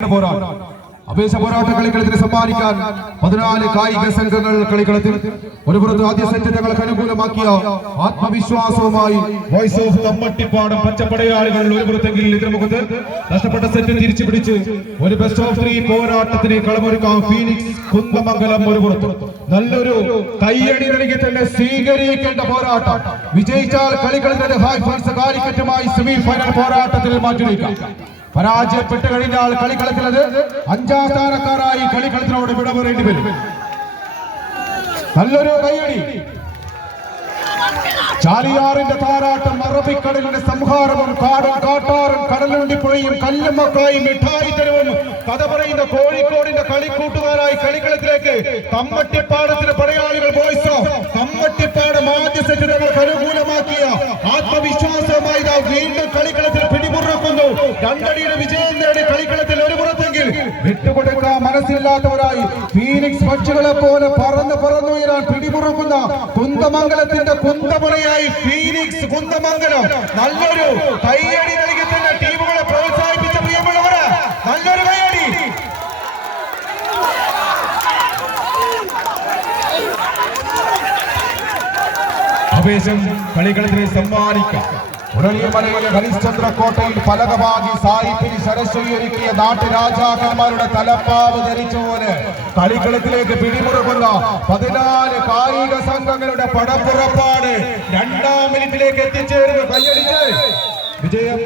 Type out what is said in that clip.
അപേക്ഷ പോരാട്ട കളിക്കളത്തിന് സമ്മാനിക്കാൻ 14 കായിക സംഘങ്ങൾ കളിക്കളത്തിൽ. ഒരു പുറത്ത് ആദ്യ സെറ്റ് തങ്ങൾക്ക് അനുകൂലമാക്കിയ ആത്മവിശ്വാസവുമായി വോയിസ് ഓഫ് കമ്മട്ടിപ്പാടം പച്ചപ്പടയാളികൾ ഒരു പുറത്തെങ്കിൽ എതിർമുഖത്ത് നഷ്ടപ്പെട്ട സെറ്റ് തിരിച്ചു പിടിച്ച് ഒരു ബെസ്റ്റ് ഓഫ് 3 പോരാട്ടത്തിന് കളമൊരുക്കാം ഫീനിക്സ് കുന്ദമംഗലം. ഒരു പുറത്ത് നല്ലൊരു കയ്യടി നൽകി തന്നെ സ്വീകരിക്കേണ്ട പോരാട്ടം. വിജയിച്ചാൽ കളിക്കളത്തിന്റെ ഹൈ ഫാൻസ് കാലിക്കറ്റുമായി സെമി ഫൈനൽ പോരാട്ടത്തിൽ മാറ്റിവെക്കാം. പരാജയപ്പെട്ട് കഴിഞ്ഞാൽ കളിക്കളത്തിലത് 5ാം സ്ഥാനക്കാരായി കളിക്കളത്തിനോട് വിട പറയേണ്ടി വരും. നല്ലൊരു കയ്യടി. ചാലിയാറിന്റെ താരാട്ടം, അറബിക്കടലിന്റെ സംഹാരവും, കാടും കാട്ടാറും കടലുണ്ടിപ്പുഴയും കല്ലുമക്കായും മിഠായി തെരുവും കഥ പറയുന്ന കോഴിക്കോടിന്റെ കളിക്കൂട്ടുകാരായി കളിക്കളത്തിലേക്ക് കമ്മട്ടിപ്പാടത്തിന് പടയാളികൾ ബോയ്സ് കമ്മട്ടിപ്പാടം ആദ്യ സെറ്റ് തങ്ങൾക്ക് അനുകൂലമാക്കിയ ആത്മവിശ്വാസവുമായി വീണ്ടും കളിക്കളത്തിൽ പിടിമുറുക്കുന്നു. 2 അടിയുടെ വിജയം നേടി കളിക്കളത്തിൽ ഒരു പുറത്തെങ്കിൽ വിട്ടുകൊടുക്കാൻ മനസ്സില്ലാത്തവരായി ഫീനിക്സ് പക്ഷികളെ പോലെ പറന്നുയരാൻ പിടിമുറുക്കുന്ന കുന്ദമംഗലത്തിന്റെ കുന്തമുനയായി ഫീനിക്സ് കുന്ദമംഗലം. നല്ലൊരു കയ്യടി നൽകി തന്നെ ടീമുകളെ പ്രോത്സാഹിപ്പിച്ച പ്രിയമുള്ളവര് നല്ലൊരു കയ്യടി. ആവേശം കളിക്കളത്തിന് സമ്മാനിക്കാം. ഉടലിയമലയിലെ ഹരിശ്ചന്ദ്ര കോട്ടയിൽ പലകവാകി സായിപ്പിന് സരസ്വതിയൊരുക്കിയ നാട്ടുരാജാക്കന്മാരുടെ തലപ്പാവ് ധരിച്ചുപോലെ കളിക്കളത്തിലേക്ക് പിടിമുറുക്കുന്ന 14 കായിക സംഘങ്ങളുടെ പടപ്പുറപ്പാട് 2ാം മിനിറ്റിലേക്ക് എത്തിച്ചേരുന്നു. കയ്യടിച്ച് വിജയം.